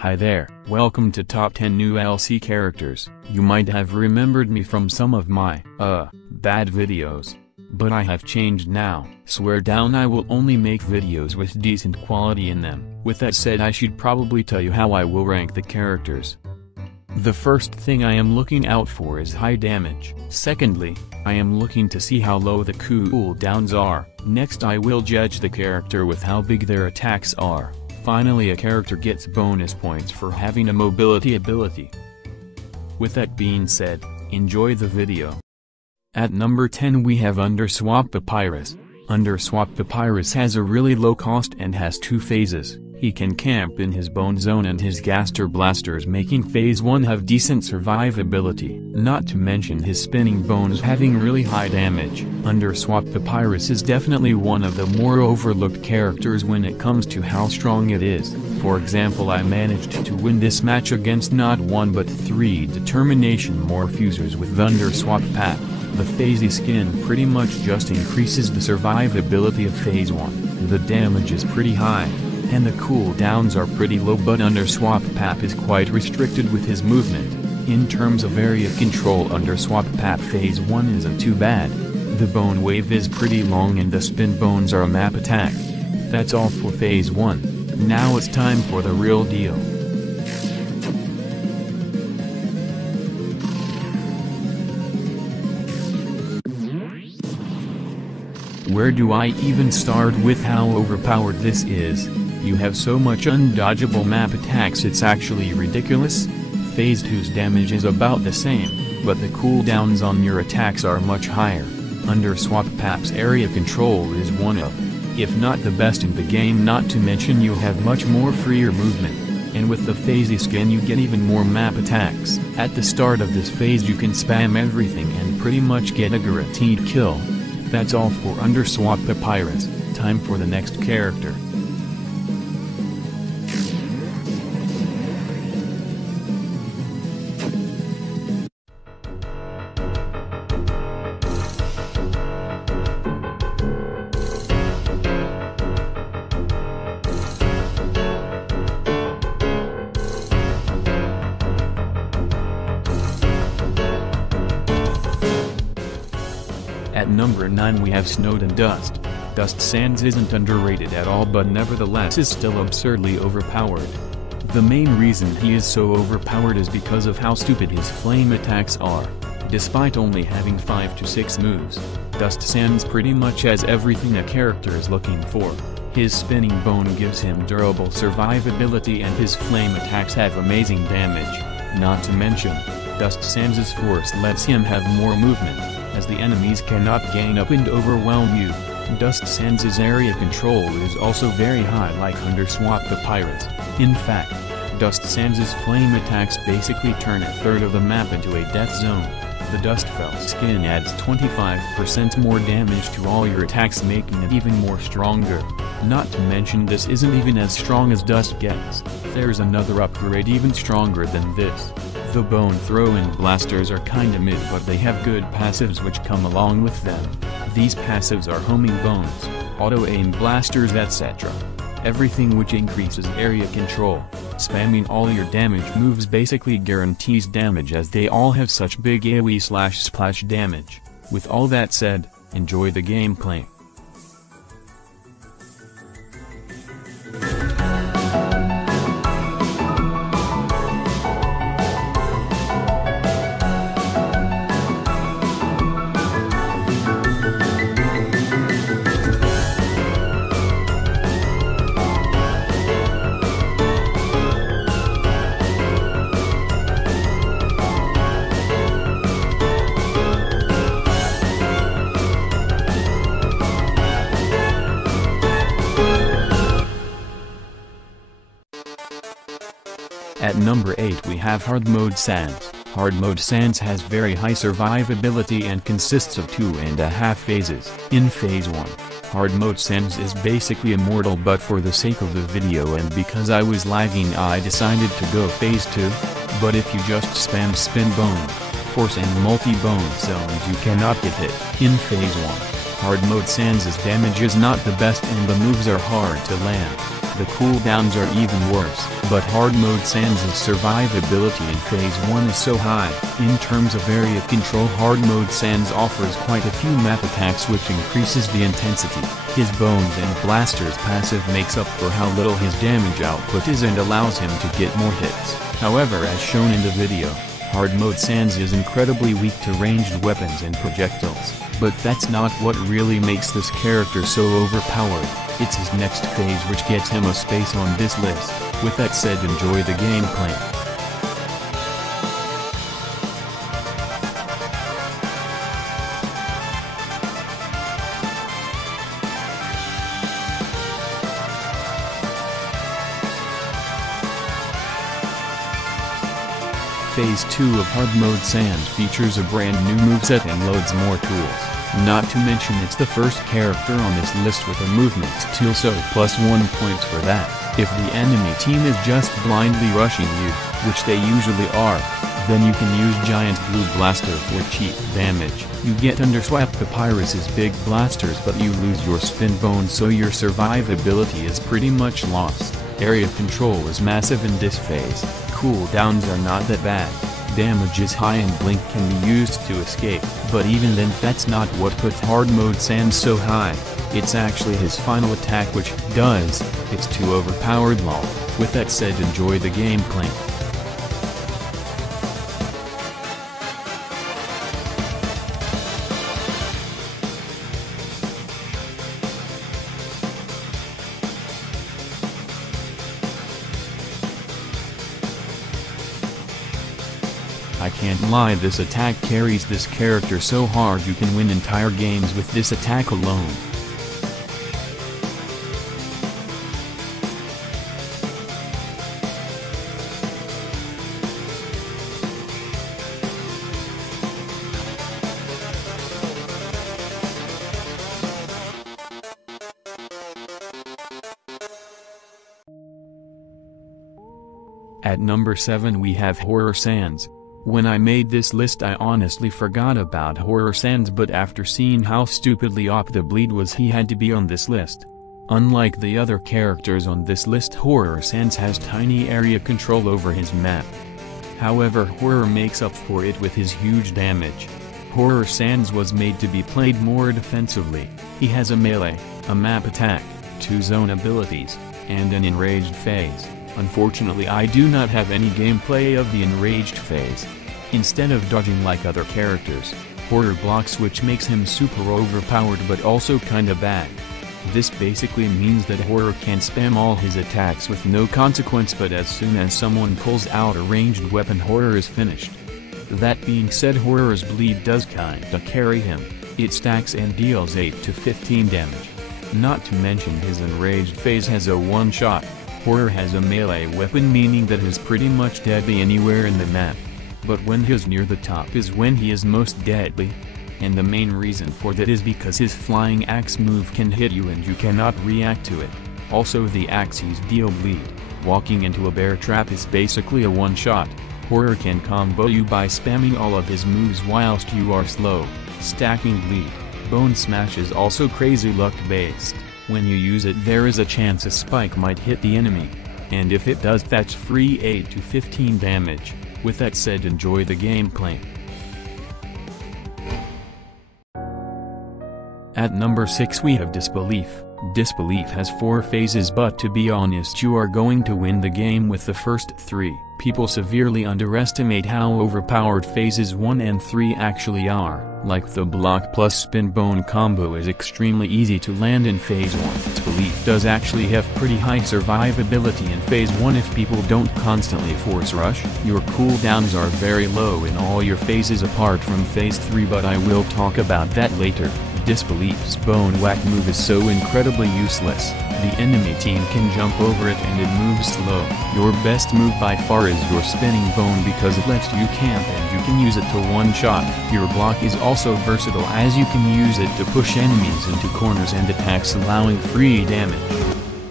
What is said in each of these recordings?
Hi there, welcome to Top 10 New ULC Characters. You might have remembered me from some of my, bad videos. But I have changed now. Swear down, I will only make videos with decent quality in them. With that said, I should probably tell you how I will rank the characters. The first thing I am looking out for is high damage. Secondly, I am looking to see how low the cooldowns are. Next, I will judge the character with how big their attacks are. Finally, a character gets bonus points for having a mobility ability. With that being said, enjoy the video. At number 10 we have Underswap Papyrus. Underswap Papyrus has a really low cost and has 2 phases. He can camp in his bone zone and his Gaster blasters, making phase 1 have decent survivability, not to mention his spinning bones having really high damage. Underswap Papyrus is definitely one of the more overlooked characters when it comes to how strong it is. For example, I managed to win this match against not 1 but 3 Determination Morph users with Underswap Pap. The phasey skin pretty much just increases the survivability of phase 1. The damage is pretty high, and the cooldowns are pretty low, but Underswap Pap is quite restricted with his movement. In terms of area control, Underswap Pap phase 1 isn't too bad. The bone wave is pretty long and the spin bones are a map attack. That's all for phase 1. Now it's time for the real deal. Where do I even start with how overpowered this is? You have so much undodgeable map attacks, it's actually ridiculous. Phase 2's damage is about the same, but the cooldowns on your attacks are much higher. Underswap Pap's area control is one of, if not the best in the game, not to mention you have much more freer movement. And with the phasey skin you get even more map attacks. At the start of this phase you can spam everything and pretty much get a guaranteed kill. That's all for Underswap Papyrus. Time for the next character. At number 9 we have Snowed and Dust. Dust Sands isn't underrated at all, but nevertheless is still absurdly overpowered. The main reason he is so overpowered is because of how stupid his flame attacks are. Despite only having 5 to 6 moves, Dust Sands pretty much has everything a character is looking for. His spinning bone gives him durable survivability and his flame attacks have amazing damage. Not to mention, Dust Sands' force lets him have more movement, as the enemies cannot gain up and overwhelm you. Dust Sands' area control is also very high like Underswap Papyrus. In fact, Dust Sands' flame attacks basically turn a third of the map into a death zone. The Dustfell skin adds 25% more damage to all your attacks, making it even more stronger. Not to mention this isn't even as strong as Dust gets. There's another upgrade even stronger than this. The bone throwing blasters are kinda mid, but they have good passives which come along with them. These passives are homing bones, auto-aim blasters, etc. Everything which increases area control. Spamming all your damage moves basically guarantees damage, as they all have such big AoE/splash damage. With all that said, enjoy the gameplay. At number 8 we have Hard Mode Sands. Hard Mode Sands has very high survivability and consists of 2.5 phases. In phase 1, Hard Mode Sands is basically immortal, but for the sake of the video and because I was lagging I decided to go phase 2. But if you just spam spin bone, force and multi-bone zones you cannot get hit. In phase 1, Hard Mode Sands' damage is not the best and the moves are hard to land. the cooldowns are even worse. But hard mode Sans' survivability in phase 1 is so high. In terms of area control, hard mode Sans offers quite a few map attacks which increases the intensity. His bones and blasters passive makes up for how little his damage output is and allows him to get more hits. However, as shown in the video, hard mode Sans is incredibly weak to ranged weapons and projectiles. But that's not what really makes this character so overpowered. It's his next phase which gets him a space on this list. With that said, enjoy the gameplay. Phase 2 of hard mode Sans features a brand new moveset and loads more tools. Not to mention it's the first character on this list with a movement tool, so +1 points for that. If the enemy team is just blindly rushing you, which they usually are, then you can use Giant Blue Blaster for cheap damage. You get Underswap Papyrus's big blasters, but you lose your spin bone, so your survivability is pretty much lost. Area control is massive in this phase. Cooldowns are not that bad. Damage is high and Blink can be used to escape, but even then that's not what puts hard mode Sans so high. It's actually his final attack which does. It's too overpowered lol. With that said, enjoy the gameplay. I can't lie, this attack carries this character so hard. You can win entire games with this attack alone. At number 7 we have Horror Sans. When I made this list I honestly forgot about Horror Sans, but after seeing how stupidly OP the Bleed was, he had to be on this list. Unlike the other characters on this list, Horror Sans has tiny area control over his map. However, Horror makes up for it with his huge damage. Horror Sans was made to be played more defensively. He has a melee, a map attack, 2 zone abilities, and an enraged phase. Unfortunately, I do not have any gameplay of the enraged phase. Instead of dodging like other characters, Horror blocks, which makes him super overpowered but also kinda bad. This basically means that Horror can spam all his attacks with no consequence, but as soon as someone pulls out a ranged weapon, Horror is finished. That being said, Horror's Bleed does kinda carry him. It stacks and deals 8 to 15 damage. Not to mention his enraged phase has a one-shot. Horror has a melee weapon, meaning that he's pretty much deadly anywhere in the map. But when he's near the top is when he is most deadly. And the main reason for that is because his flying axe move can hit you and you cannot react to it. Also, the axes deal bleed. Walking into a bear trap is basically a one-shot. Horror can combo you by spamming all of his moves whilst you are slow. Stacking bleed. Bone Smash is also crazy luck based. When you use it, there is a chance a spike might hit the enemy. And if it does, that's free 8 to 15 damage. With that said, enjoy the gameplay. At number 6 we have Disbelief. Disbelief has 4 phases, but to be honest, you are going to win the game with the first 3. People severely underestimate how overpowered phases 1 and 3 actually are. Like the block plus spin bone combo is extremely easy to land in phase 1. Disbelief does actually have pretty high survivability in phase 1 if people don't constantly force rush. Your cooldowns are very low in all your phases apart from phase 3, but I will talk about that later. Disbelief's bone whack move is so incredibly useless. The enemy team can jump over it and it moves slow. Your best move by far is your spinning bone because it lets you camp and you can use it to one-shot. Your block is also versatile as you can use it to push enemies into corners and attacks, allowing free damage.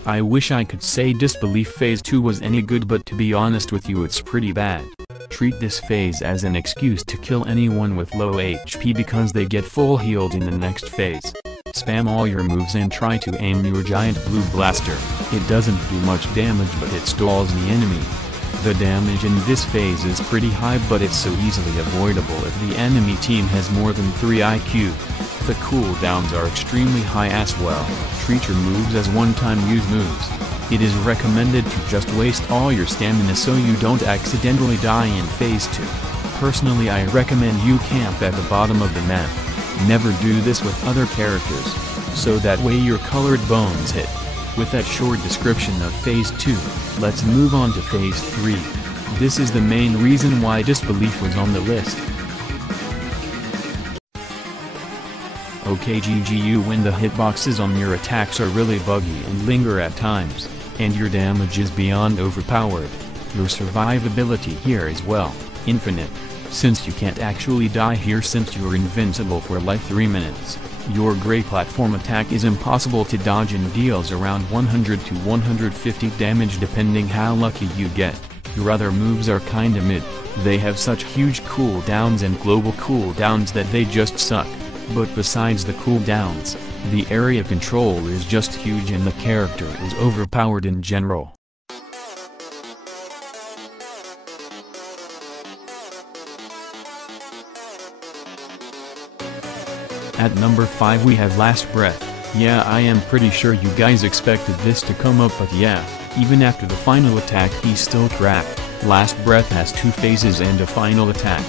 I wish I could say Disbelief phase 2 was any good, but to be honest with you, it's pretty bad. Treat this phase as an excuse to kill anyone with low HP because they get full healed in the next phase. Spam all your moves and try to aim your giant blue blaster. It doesn't do much damage but it stalls the enemy. The damage in this phase is pretty high but it's so easily avoidable if the enemy team has more than 3 IQ. The cooldowns are extremely high as well. Treat your moves as one-time use moves. It is recommended to just waste all your stamina so you don't accidentally die in phase 2. Personally, I recommend you camp at the bottom of the map. Never do this with other characters, so that way your colored bones hit. With that short description of phase 2, let's move on to phase 3. This is the main reason why Disbelief was on the list. Okay, GG when the hitboxes on your attacks are really buggy and linger at times, and your damage is beyond overpowered. Your survivability here is well, infinite, since you can't actually die here since you're invincible for like 3 minutes. Your gray platform attack is impossible to dodge and deals around 100 to 150 damage depending how lucky you get. Your other moves are kinda mid, they have such huge cooldowns and global cooldowns that they just suck. But besides the cooldowns, the area control is just huge and the character is overpowered in general. At number 5 we have Last Breath. Yeah, I am pretty sure you guys expected this to come up but yeah, even after the final attack he's still trapped. Last Breath has 2 phases and a final attack.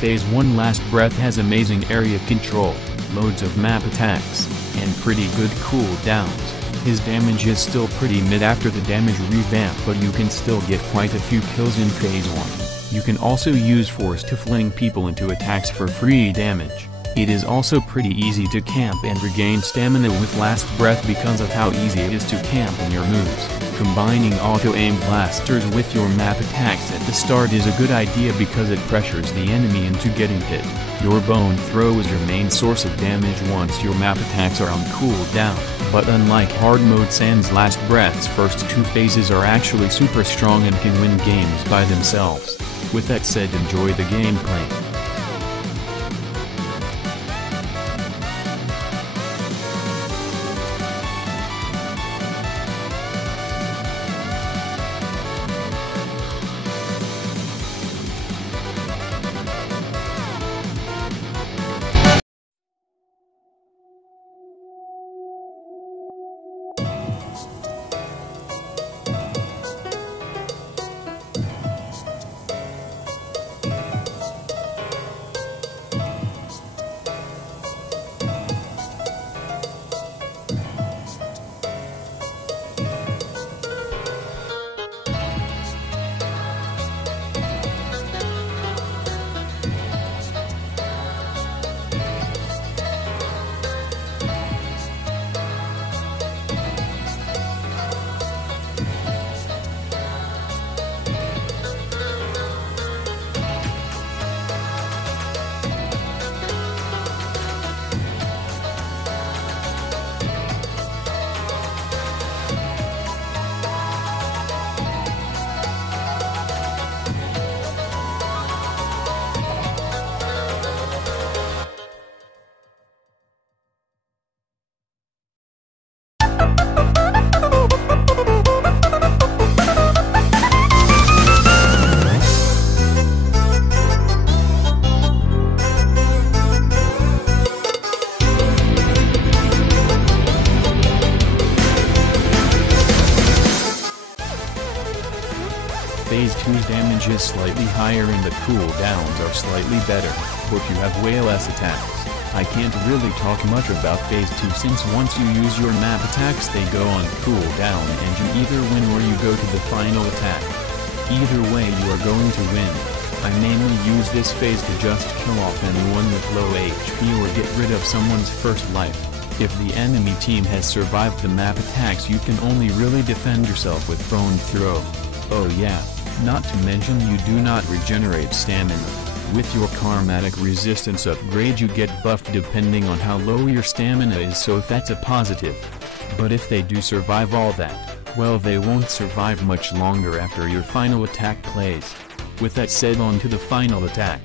Phase 1 Last Breath has amazing area control, loads of map attacks, and pretty good cooldowns. His damage is still pretty mid after the damage revamp but you can still get quite a few kills in phase 1. You can also use Force to fling people into attacks for free damage. It is also pretty easy to camp and regain stamina with Last Breath because of how easy it is to camp in your moves. Combining auto-aim blasters with your map attacks at the start is a good idea because it pressures the enemy into getting hit. Your bone throw is your main source of damage once your map attacks are on cooldown, but unlike hard mode Sans Last Breath's first 2 phases are actually super strong and can win games by themselves. With that said, enjoy the gameplay. Phase 2's damage is slightly higher and the cooldowns are slightly better, but you have way less attacks. I can't really talk much about Phase 2 since once you use your map attacks they go on cooldown and you either win or you go to the final attack. Either way you are going to win. I mainly use this phase to just kill off anyone with low HP or get rid of someone's first life. If the enemy team has survived the map attacks you can only really defend yourself with bone throw. Oh yeah, not to mention you do not regenerate stamina. With your karmatic resistance upgrade you get buffed depending on how low your stamina is, so that's a positive. But if they do survive all that, well, they won't survive much longer after your final attack plays. With that said, on to the final attack.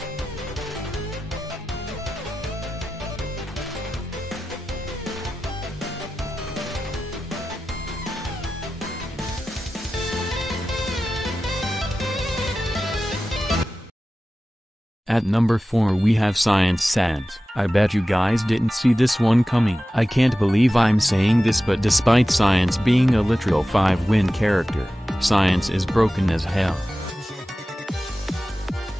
At number 4 we have Science Sans. I bet you guys didn't see this one coming. I can't believe I'm saying this, but despite Science being a literal 5-win character, Science is broken as hell.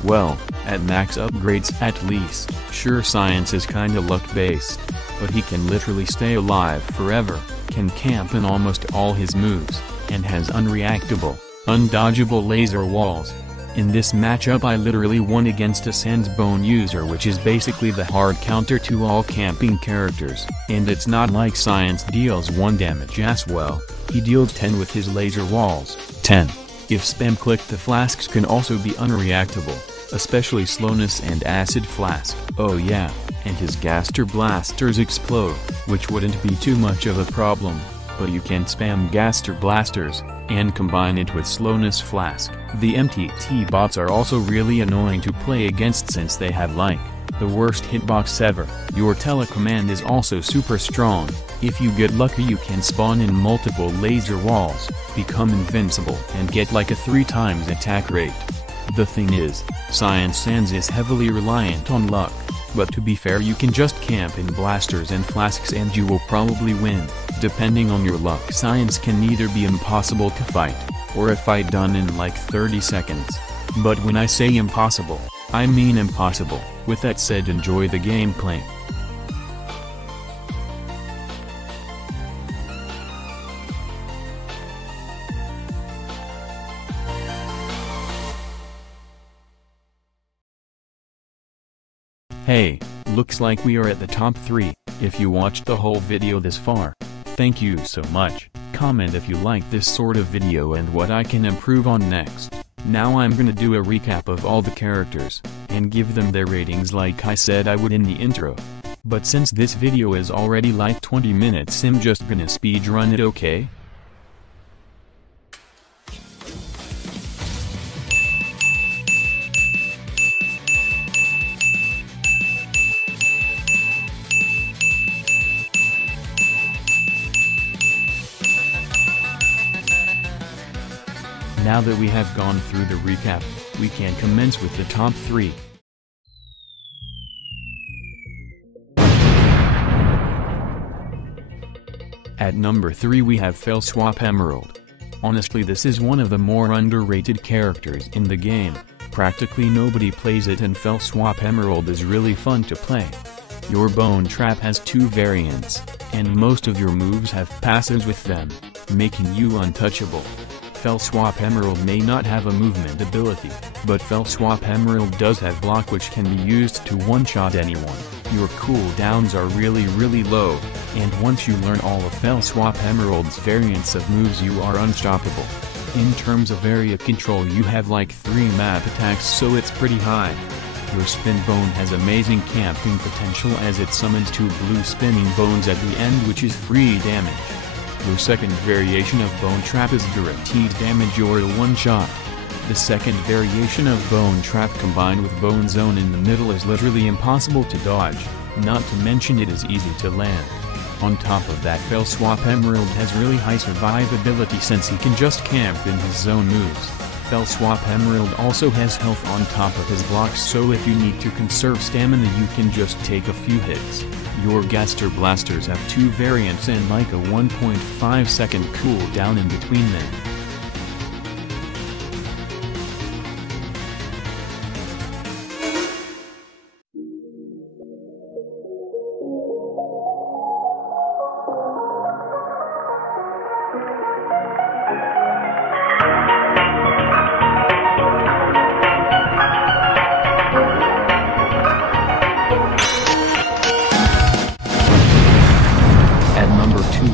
Well, at max upgrades at least. Sure, Science is kinda luck-based, but he can literally stay alive forever, can camp in almost all his moves, and has unreactable, undodgeable laser walls. In this matchup I literally won against a Sans Bone user, which is basically the hard counter to all camping characters. And it's not like Science deals 1 damage as well, he deals 10 with his laser walls. 10. If spam click, the flasks can also be unreactable, especially Slowness and Acid Flask. Oh yeah, and his Gaster Blasters explode, which wouldn't be too much of a problem, but you can spam Gaster Blasters and combine it with Slowness Flask. The MTT bots are also really annoying to play against since they have like the worst hitbox ever. Your telecommand is also super strong. If you get lucky you can spawn in multiple laser walls, become invincible and get like a 3 times attack rate. The thing is, Science Sans is heavily reliant on luck, but to be fair you can just camp in blasters and flasks and you will probably win, depending on your luck. Science can either be impossible to fight, or a fight done in like 30 seconds. But when I say impossible, I mean impossible. With that said, enjoy the gameplay. Hey, looks like we are at the top 3. If you watched the whole video this far, thank you so much. Comment if you like this sort of video and what I can improve on next. Now I'm gonna do a recap of all the characters, and give them their ratings like I said I would in the intro. But since this video is already like 20 minutes, I'm just gonna speedrun it, okay? Now that we have gone through the recap, we can commence with the top 3. At number 3 we have Fellswap Emerald. Honestly, this is one of the more underrated characters in the game. Practically nobody plays it, and Fellswap Emerald is really fun to play. Your Bone Trap has 2 variants, and most of your moves have passives with them, making you untouchable. Fellswap Emerald may not have a movement ability, but Fellswap Emerald does have block, which can be used to one-shot anyone. Your cooldowns are really low, and once you learn all of Fellswap Emerald's variants of moves you are unstoppable. In terms of area control you have like 3 map attacks, so it's pretty high. Your Spin Bone has amazing camping potential as it summons 2 blue spinning bones at the end, which is free damage. Your second variation of Bone Trap is guaranteed damage or a one-shot. The second variation of Bone Trap combined with Bone Zone in the middle is literally impossible to dodge, not to mention it is easy to land. On top of that, Fellswap Emerald has really high survivability since he can just camp in his zone moves. Fellswap Emerald also has health on top of his blocks, so if you need to conserve stamina you can just take a few hits. Your Gaster Blasters have 2 variants and like a 1.5 second cooldown in between them.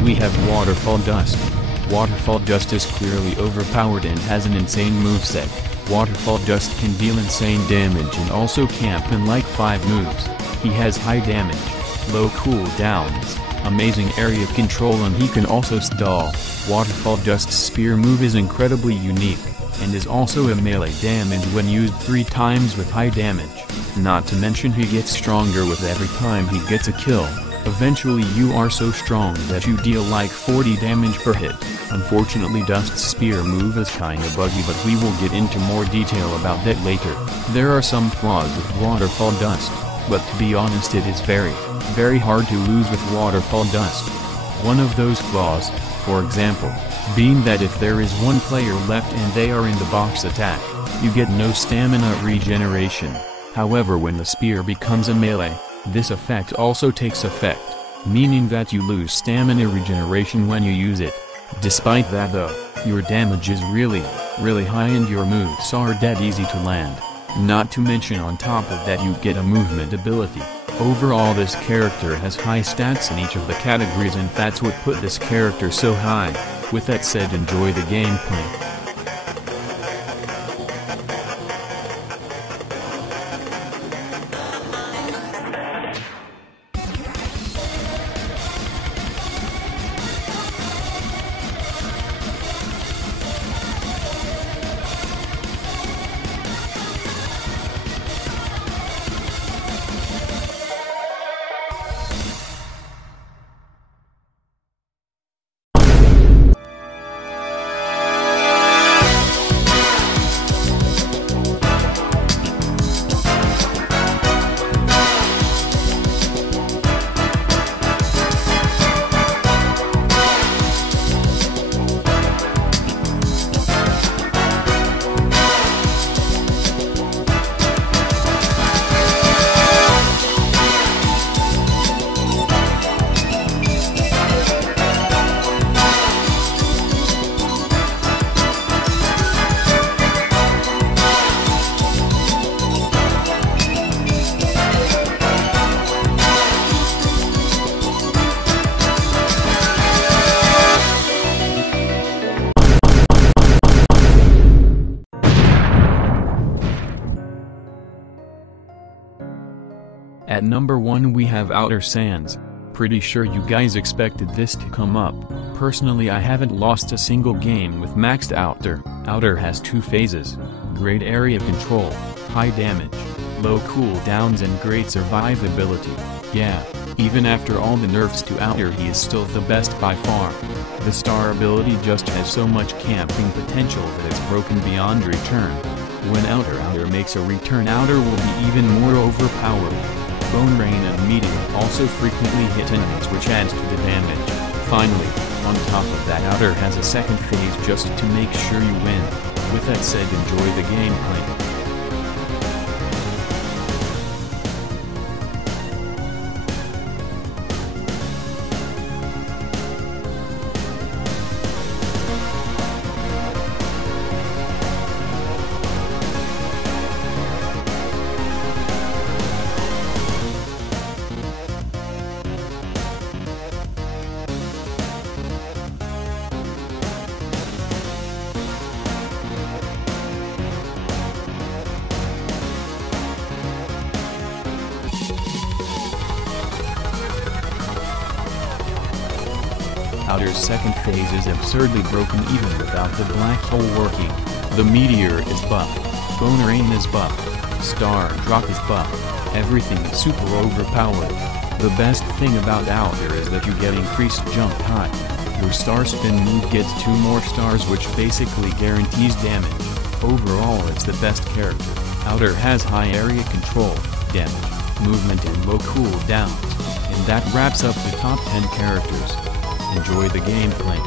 We have Waterfall Dust. Waterfall Dust is clearly overpowered and has an insane moveset. Waterfall Dust can deal insane damage and also camp in like 5 moves. He has high damage, low cooldowns, amazing area control, and he can also stall. Waterfall Dust Spear move is incredibly unique, and is also a melee damage when used 3 times with high damage. Not to mention he gets stronger with every time he gets a kill. Eventually you are so strong that you deal like 40 damage per hit. Unfortunately Dust Spear move is kinda buggy, but we will get into more detail about that later. There are some flaws with Waterfall Dust, but to be honest it is very hard to lose with Waterfall Dust. One of those flaws, for example, being that if there is one player left and they are in the box attack, you get no stamina regeneration. However, when the spear becomes a melee, this effect also takes effect, meaning that you lose stamina regeneration when you use it. Despite that though, your damage is really high and your moves are dead easy to land. Not to mention on top of that you get a movement ability. Overall this character has high stats in each of the categories, and that's what put this character so high. With that said, enjoy the gameplay. At number 1 we have Outer Sands. Pretty sure you guys expected this to come up. Personally I haven't lost a single game with maxed Outer. Outer has 2 phases, great area control, high damage, low cooldowns and great survivability. Yeah, even after all the nerfs to Outer he is still the best by far. The star ability just has so much camping potential that it's broken beyond return. When Outer makes a return, Outer will be even more overpowered. Bone Rain and Meteor also frequently hit enemies, which adds to the damage. Finally, on top of that, Outer has a second phase just to make sure you win. With that said, enjoy the gameplay. Outer's second phase is absurdly broken even without the black hole working. The Meteor is buffed, Bone Rain is buffed, Star Drop is buffed, everything is super overpowered. The best thing about Outer is that you get increased jump height. Your Star Spin move gets 2 more stars, which basically guarantees damage. Overall it's the best character. Outer has high area control, damage, movement and low cooldowns. And that wraps up the top 10 characters. Enjoy the gameplay.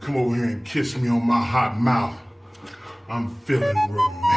Come over here and kiss me on my hot mouth. I'm feeling romantic.